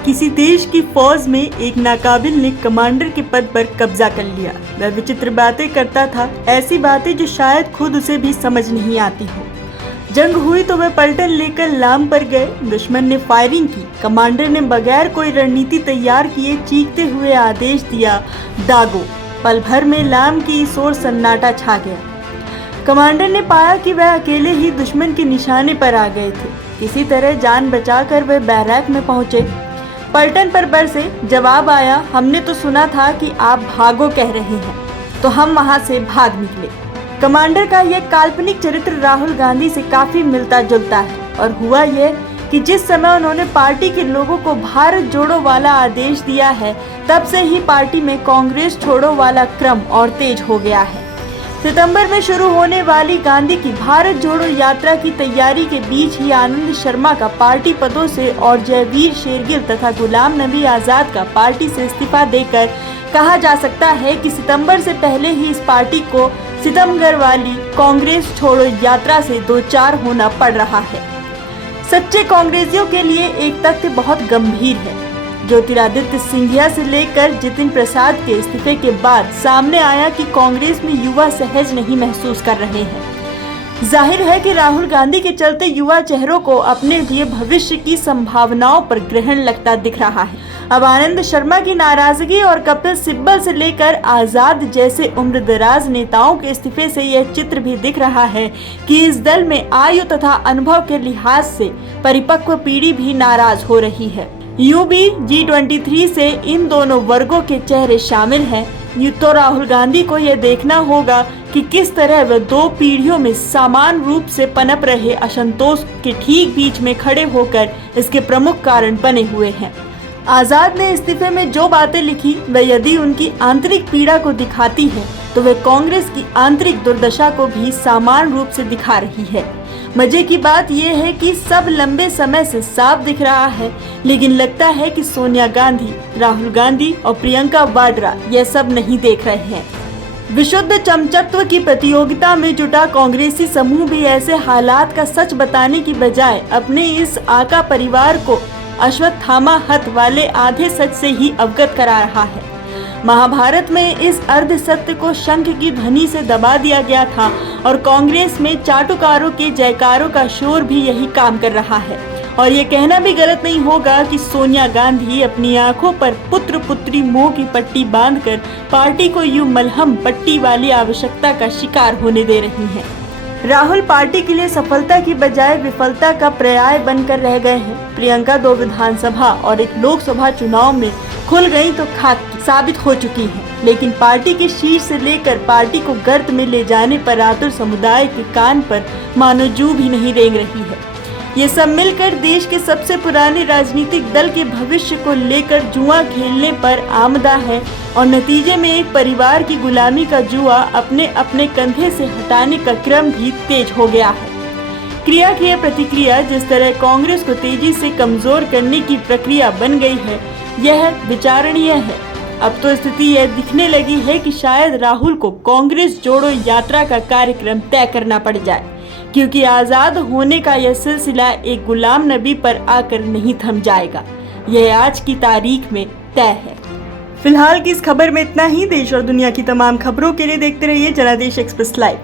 किसी देश की फौज में एक नाकाबिल ने कमांडर के पद पर कब्जा कर लिया। वह विचित्र बातें करता था, ऐसी बातें जो शायद खुद उसे भी समझ नहीं आती हो। जंग हुई तो वह पलटन लेकर लाम पर गए। दुश्मन ने फायरिंग की। कमांडर ने बगैर कोई रणनीति तैयार किए चीखते हुए आदेश दिया, दागो। पल भर में लाम की इस ओर सन्नाटा छा गया। कमांडर ने पाया कि वह अकेले ही दुश्मन के निशाने पर आ गए थे। किसी तरह जान बचाकर वह बैरक में पहुंचे। पलटन पर बरसे जवाब आया, हमने तो सुना था कि आप भागो कह रहे हैं, तो हम वहां से भाग निकले। कमांडर का यह काल्पनिक चरित्र राहुल गांधी से काफी मिलता जुलता है। और हुआ यह कि जिस समय उन्होंने पार्टी के लोगों को भारत जोड़ो वाला आदेश दिया है, तब से ही पार्टी में कांग्रेस छोड़ो वाला क्रम और तेज हो गया है। सितंबर में शुरू होने वाली गांधी की भारत जोड़ो यात्रा की तैयारी के बीच ही आनंद शर्मा का पार्टी पदों से और जयवीर शेरगिल तथा गुलाम नबी आजाद का पार्टी से इस्तीफा देकर कहा जा सकता है कि सितंबर से पहले ही इस पार्टी को सितमगर वाली कांग्रेस छोड़ो यात्रा से दो चार होना पड़ रहा है। सच्चे कांग्रेसियों के लिए एक तथ्य बहुत गंभीर है। ज्योतिरादित्य सिंधिया से लेकर जितिन प्रसाद के इस्तीफे के बाद सामने आया कि कांग्रेस में युवा सहज नहीं महसूस कर रहे हैं। जाहिर है कि राहुल गांधी के चलते युवा चेहरों को अपने लिए भविष्य की संभावनाओं पर ग्रहण लगता दिख रहा है। अब आनंद शर्मा की नाराजगी और कपिल सिब्बल से लेकर आजाद जैसे उम्रदराज नेताओं के इस्तीफे से यह चित्र भी दिख रहा है कि इस दल में आयु तथा अनुभव के लिहाज से परिपक्व पीढ़ी भी नाराज हो रही है। यूं भी G23 से इन दोनों वर्गों के चेहरे शामिल हैं। यूं तो राहुल गांधी को यह देखना होगा कि किस तरह वे दो पीढ़ियों में समान रूप से पनप रहे असंतोष के ठीक बीच में खड़े होकर इसके प्रमुख कारण बने हुए हैं। आजाद ने इस्तीफे में जो बातें लिखी वह यदि उनकी आंतरिक पीड़ा को दिखाती है, तो वे कांग्रेस की आंतरिक दुर्दशा को भी समान रूप से दिखा रही है। मजे की बात यह है कि सब लंबे समय से साफ दिख रहा है, लेकिन लगता है कि सोनिया गांधी, राहुल गांधी और प्रियंका वाड्रा यह सब नहीं देख रहे हैं। विशुद्ध चमचत्व की प्रतियोगिता में जुटा कांग्रेसी समूह भी ऐसे हालात का सच बताने की बजाय अपने इस आका परिवार को अश्वत्थामा हथ वाले आधे सच से ही अवगत करा रहा है। महाभारत में इस अर्ध सत्य को शंख की ध्वनि से दबा दिया गया था और कांग्रेस में चाटुकारों के जयकारों का शोर भी यही काम कर रहा है। और ये कहना भी गलत नहीं होगा कि सोनिया गांधी अपनी आंखों पर पुत्र पुत्री मोह की पट्टी बांधकर पार्टी को यूं मलहम पट्टी वाली आवश्यकता का शिकार होने दे रही हैं। राहुल पार्टी के लिए सफलता की बजाय विफलता का पर्याय बनकर रह गए हैं। प्रियंका 2 विधानसभा और 1 लोकसभा चुनाव में खुल गई तो खाक साबित हो चुकी है, लेकिन पार्टी के शीर्ष से लेकर पार्टी को गर्त में ले जाने पर आतुर समुदाय के कान पर मानो जू भी नहीं रेंग रही है। ये सब मिलकर देश के सबसे पुराने राजनीतिक दल के भविष्य को लेकर जुआ खेलने पर आमदा है और नतीजे में एक परिवार की गुलामी का जुआ अपने अपने कंधे से हटाने का क्रम भी तेज हो गया है। क्रिया की यह प्रतिक्रिया जिस तरह कांग्रेस को तेजी से कमजोर करने की प्रक्रिया बन गई है, यह विचारणीय है। अब तो स्थिति यह दिखने लगी है कि शायद राहुल को कांग्रेस जोड़ो यात्रा का कार्यक्रम तय करना पड़ जाए, क्योंकि आजाद होने का यह सिलसिला एक गुलाम नबी पर आकर नहीं थम जाएगा। यह आज की तारीख में तय है। फिलहाल की इस खबर में इतना ही। देश और दुनिया की तमाम खबरों के लिए देखते रहिए जनादेश एक्सप्रेस लाइव।